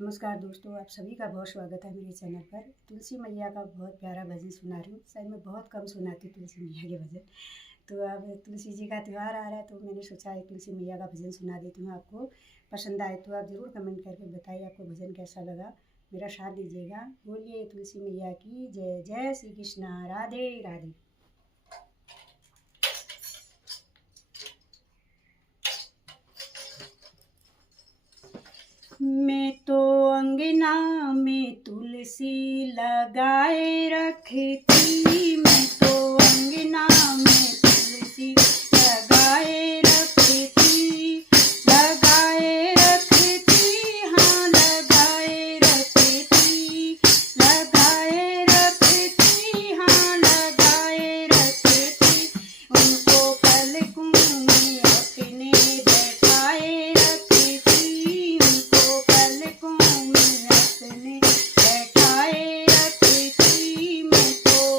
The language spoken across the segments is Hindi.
नमस्कार दोस्तों, आप सभी का बहुत स्वागत है मेरे चैनल पर। तुलसी मैया का बहुत प्यारा भजन सुना रही हूँ। शायद मैं बहुत कम सुनाती हूँ तुलसी मैया के भजन। तो अब तुलसी जी का त्यौहार आ रहा है, तो मैंने सोचा है तुलसी मैया का भजन सुना देती हूँ। आपको पसंद आए तो आप ज़रूर कमेंट करके बताइए आपको भजन कैसा लगा। मेरा साथ दीजिएगा। बोलिए तुलसी मैया की जय। जय श्री कृष्णा। राधे राधे। मैं तो अंगना में तुलसी लगाए रखती। मैं तो अंगना में तुलसी लगाए रखती। लगाए रखती, हाँ लगाए रखती। लगाए रखती, हाँ लगाए रखती। उनको पलकों में अपने बैठाए रखती। उनको पलकों में अपने बैठाए रखती। मैं तो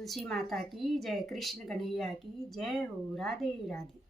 तुलसी माता की जय, कृष्ण कन्हैया की जय हो, राधे राधे।